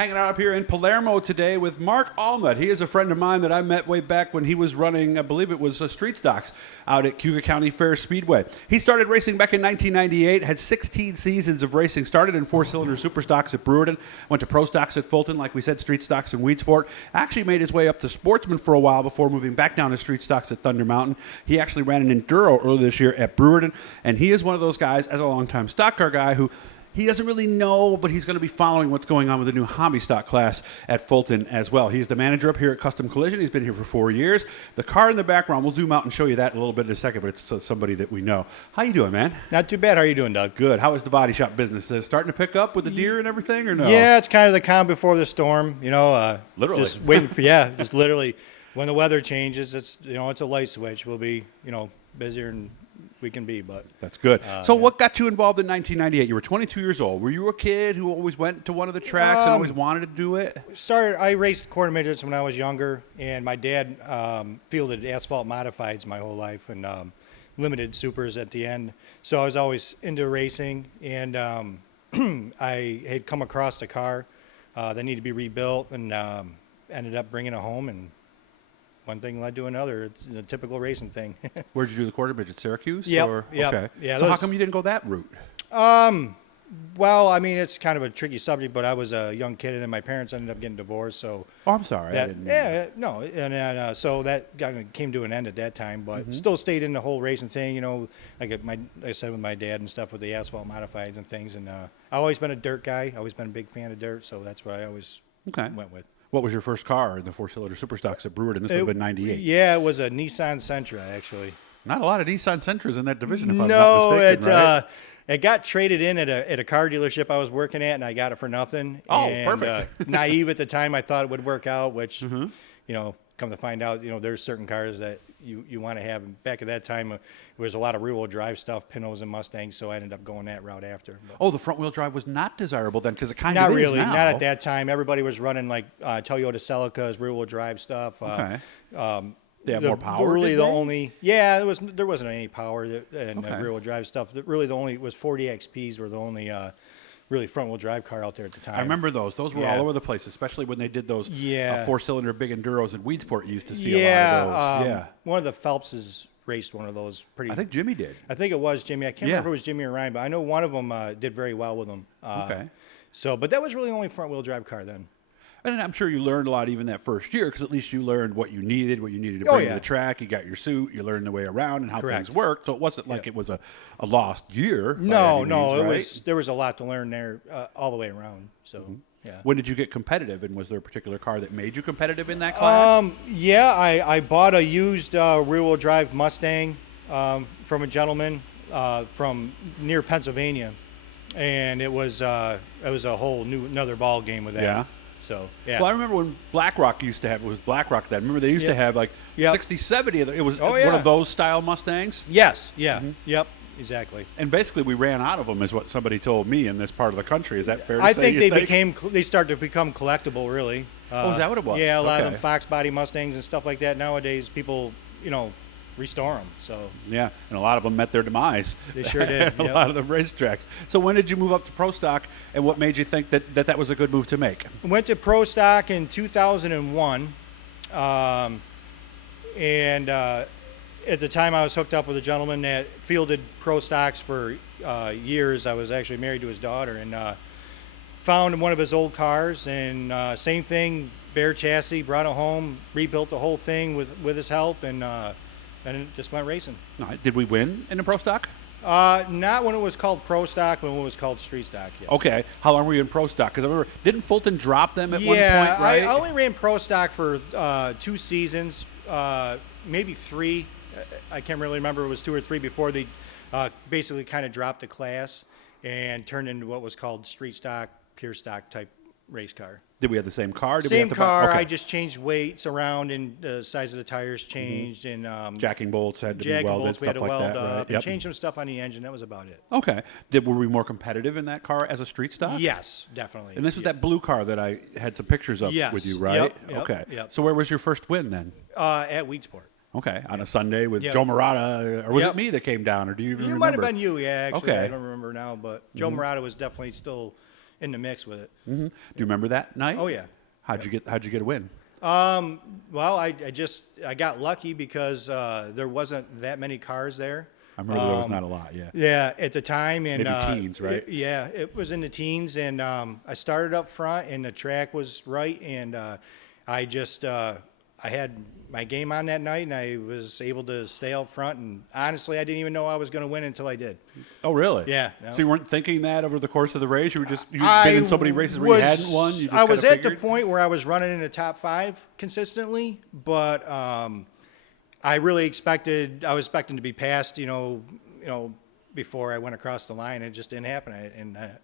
Hanging out up here in Palermo today with Mark Alnutt. He is a friend of mine that I met way back when he was running, I believe it was street stocks out at Cuyahoga County Fair Speedway. He started racing back in 1998, had 16 seasons of racing, started in four-cylinder super stocks at Brewerton, went to pro stocks at Fulton, like we said, street stocks in Weedsport. Actually made his way up to Sportsman for a while before moving back down to street stocks at Thunder Mountain. He actually ran an Enduro earlier this year at Brewerton, and he is one of those guys, as a longtime stock car guy, who he doesn't really know, but he's going to be following what's going on with the new hobby stock class at Fulton as well. He's the manager up here at Custom Collision. He's been here for 4 years. The car in the background, we'll zoom out and show you that in a little bit in a second, but it's somebody that we know. How you doing, man? Not too bad. How are you doing, Doug? Good. How is the body shop business? Is it starting to pick up with the deer and everything, or no? Yeah, it's kind of the calm before the storm. You know, literally. Just waiting for just literally. When the weather changes, it's it's a light switch. We'll be busier than we can be, but that's good. So what got you involved in 1998? You were 22 years old. Were you a kid who always went to one of the tracks and always wanted to do it? I raced quarter midgets when I was younger, and my dad fielded asphalt modifieds my whole life and limited supers at the end. So I was always into racing, and I had come across a car that needed to be rebuilt, and ended up bringing it home, and one thing led to another. It's a typical racing thing. Where'd you do the quarter midget? Syracuse? Yep. Okay. Yeah. So how come you didn't go that route? Well, I mean, it's kind of a tricky subject, but I was a young kid, and then my parents ended up getting divorced. So. Oh, I'm sorry. No, and so that kind of came to an end at that time, but still stayed in the whole racing thing. Like I said with my dad and stuff with the asphalt modifieds and things, and I've always been a dirt guy. Always been a big fan of dirt, so that's what I always went with. What was your first car in the four-cylinder super stocks at Brewerton? This would have been 98. Yeah, it was a Nissan Sentra, actually. Not a lot of Nissan Sentras in that division, if I'm not mistaken, right? It got traded in at a car dealership I was working at, and I got it for nothing. Oh, and, perfect. Naive at the time, I thought it would work out, which, come to find out, there's certain cars that you want to have. And back at that time, there was a lot of rear-wheel drive stuff, Pintos and Mustangs, so I ended up going that route after. But, the front-wheel drive was not desirable then, because it kind of is really, now. Not at that time. Everybody was running like Toyota Celicas, rear-wheel drive stuff. Okay. They have more power. Really, there wasn't any power in rear-wheel drive stuff. Really, the only was 40 XPs were the only really front-wheel drive car out there at the time. I remember those. Those were all over the place, especially when they did those four-cylinder big Enduros in Weedsport. You used to see a lot of those. One of the Phelpses raced one of those. I think Jimmy did. I think it was Jimmy. I can't remember if it was Jimmy or Ryan, but I know one of them did very well with them. So, but that was really the only front-wheel drive car then. And I'm sure you learned a lot even that first year, because at least you learned what you needed to bring to the track. You got your suit, you learned the way around and how things worked. So it wasn't like it was a lost year. No, there was a lot to learn there all the way around. So When did you get competitive, and was there a particular car that made you competitive in that class? I bought a used rear-wheel drive Mustang from a gentleman from near Pennsylvania, and it was a whole another ball game with that. Yeah. So, Well, I remember when BlackRock used to have, it was BlackRock then. Remember they used to have like 60, 70. It was one of those style Mustangs? Yes. Yeah. Yep. Exactly. And basically we ran out of them is what somebody told me in this part of the country. Is that fair to say? I think they started to become collectible, really. Is that what it was? Yeah, a lot of them Fox body Mustangs and stuff like that. Nowadays, people, restore them. So yeah, and a lot of them met their demise. They sure did. A lot of the racetracks. So when did you move up to Pro Stock, and what made you think that was a good move to make? Went to Pro Stock in 2001, and at the time I was hooked up with a gentleman that fielded Pro Stocks for years. I was actually married to his daughter, and found one of his old cars, and same thing, bare chassis, brought it home, rebuilt the whole thing with his help, and it just went racing. All right. Did we win in the Pro Stock? Not when it was called Pro Stock, when it was called Street Stock. Yes. Okay. How long were you in Pro Stock? Because I remember, didn't Fulton drop them at one point, right? I only ran Pro Stock for 2 seasons, maybe 3. I can't really remember. It was 2 or 3 before they basically kind of dropped the class and turned into what was called Street Stock, Pure Stock type race car. Did we have the same car? Same car. I just changed weights around, and the size of the tires changed, and jacking bolts had to be welded, stuff like that. Right? And changed some stuff on the engine. That was about it. Okay. Were we more competitive in that car as a street stock? Yes, definitely. And this was that blue car that I had some pictures of with you, right? Yep, okay. Yep. So where was your first win then? At Weedsport. Okay, on a Sunday with Joe Murata, or was it me that came down, or do you even remember? It might have been you, actually. Okay. I don't remember now, but Joe Murata was definitely still in the mix with it. Do you remember that night? Oh yeah. How'd you get a win? Well, I got lucky because there wasn't that many cars there. I remember there was not a lot. Yeah. Yeah, at the time, and Maybe teens, right? Yeah, it was in the teens, and I started up front, and the track was right, and I had my game on that night, and I was able to stay up front. And honestly, I didn't even know I was going to win until I did. Oh, really? Yeah. No. So you weren't thinking that over the course of the race? You've been in so many races where you hadn't won? You just I was kinda at the figured? point where I was running in the top 5 consistently, but I was expecting to be passed, before I went across the line. It just didn't happen,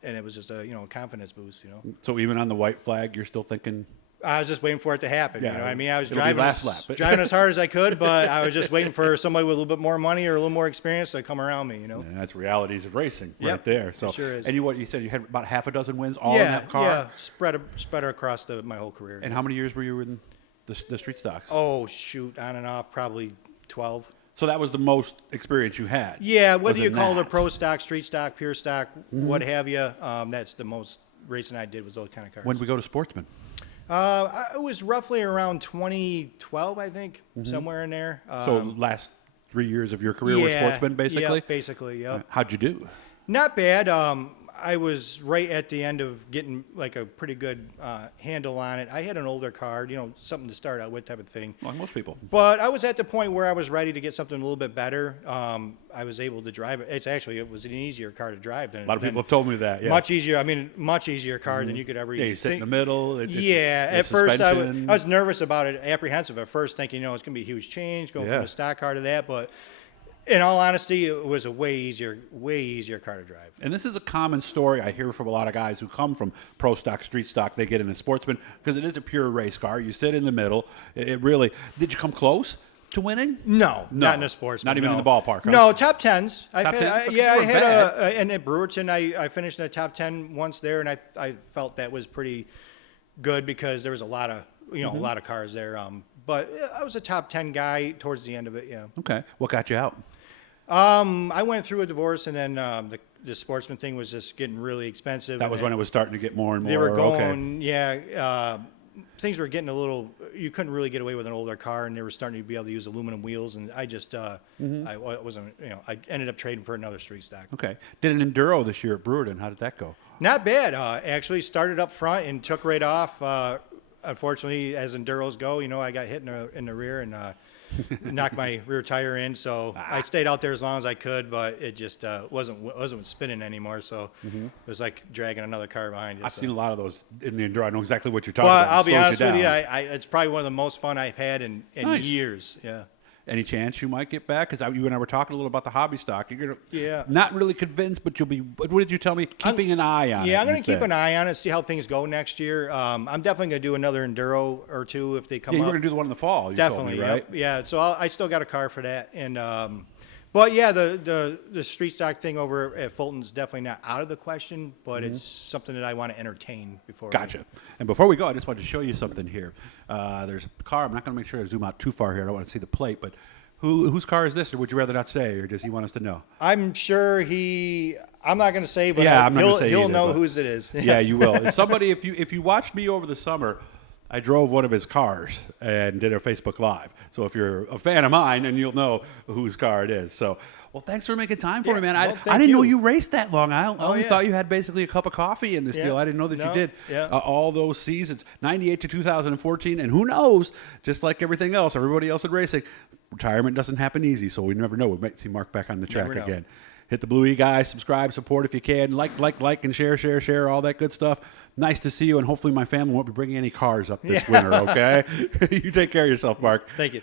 and it was just a confidence boost. So even on the white flag, you're still thinking... I was just waiting for it to happen. Yeah, I mean, I was it'll be driving last lap, but- driving as hard as I could, but I was just waiting for somebody with a little bit more money or a little more experience to come around me. And that's realities of racing right Yep, there. So, it sure is. And you said you had about half a dozen wins all in that car? Yeah, spread across my whole career. And how many years were you in the street stocks? Oh, shoot, on and off, probably 12. So that was the most experience you had? Yeah, whether was you in call it a that. pro stock, street stock, pure stock, what have you, that's the most racing I did was those kind of cars. When did we go to Sportsman? It was roughly around 2012, I think, somewhere in there. So last 3 years of your career were Sportsman, basically? Yeah, basically, yep. How'd you do? Not bad. I was right at the end of getting like a pretty good handle on it. I had an older car, something to start out with type of thing. Like most people. But I was at the point where I was ready to get something a little bit better. I was able to drive it. It was an easier car to drive than A lot of people have told me that, yes. much easier. I mean, much easier car than you could ever. Yeah, you sit in think. the middle. Yeah, the at first I suspension. was nervous about it, apprehensive at first, thinking it's going to be a huge change going Yeah. from a stock car to that. But in all honesty, it was a way easier car to drive. And this is a common story I hear from a lot of guys who come from pro stock, street stock. They get into Sportsman because it is a pure race car. You sit in the middle. It really. Did you come close to winning? No, not in a Sportsman. Not even no. in the ballpark. Huh? No, top tens. Top 10s? I Okay, you weren't had and at Brewerton, I finished in the top 10 once there, and I felt that was pretty good because there was a lot of a lot of cars there. But I was a top 10 guy towards the end of it. Yeah. Okay. What got you out? I went through a divorce, and then the Sportsman thing was just getting really expensive. That was when it was starting to get more and more. They were Okay. going, things were getting a little. You couldn't really get away with an older car, and they were starting to be able to use aluminum wheels. And I just, I wasn't. I ended up trading for another street stock. Okay. Did an Enduro this year at Brewerton. How did that go? Not bad. Actually, started up front and took right off. Unfortunately, as Enduros go, I got hit in the rear and knocked my rear tire in. So I stayed out there as long as I could, but it just wasn't spinning anymore. So it was like dragging another car behind you. I've so. seen a lot of those in the Enduro. I know exactly what you're talking Well, about. It I'll be slows honest with you, down. it's probably one of the most fun I've had in Nice. years. Yeah. Any chance you might get back? Because you and I were talking a little about the hobby stock. You're gonna, Yeah. not really convinced, but you'll be. What did you tell me? Keeping an eye on it. Yeah, I'm going you to keep said. an eye on it, see how things go next year. I'm definitely going to do another Enduro or two if they come Yeah, you up. were gonna do the one in the fall. You Definitely, told me, right? yep. Yeah. So I still got a car for that, and but yeah, the street stock thing over at Fulton's definitely not out of the question, but it's something that I want to entertain before. Gotcha. And before we go, I just wanted to show you something here. There's a car. I'm not going to make sure I zoom out too far here. I don't want to see the plate, but whose car is this, or would you rather not say, or does he want us to know? I'm sure I'm not going to say, but Yeah, I'm not gonna say he'll either, know but- whose it is. Yeah, you will. Somebody, if you watched me over the summer, I drove one of his cars and did a Facebook Live. So if you're a fan of mine, then you'll know whose car it is. So, well, thanks for making time for me, man. well, I thank didn't know you. you raced that long. I only yeah. thought you had basically a cup of coffee in this Yeah. deal. I didn't know that you No, did yeah. all those seasons, 98 to 2014. And who knows, just like everything else, everybody else in racing, retirement doesn't happen easy. So we never know. We might see Mark back on the track Never know. again. Hit the Blue E guys, subscribe, support if you can, like, and share, all that good stuff. Nice to see you, and hopefully my family won't be bringing any cars up this winter, okay? You take care of yourself, Mark. Thank you.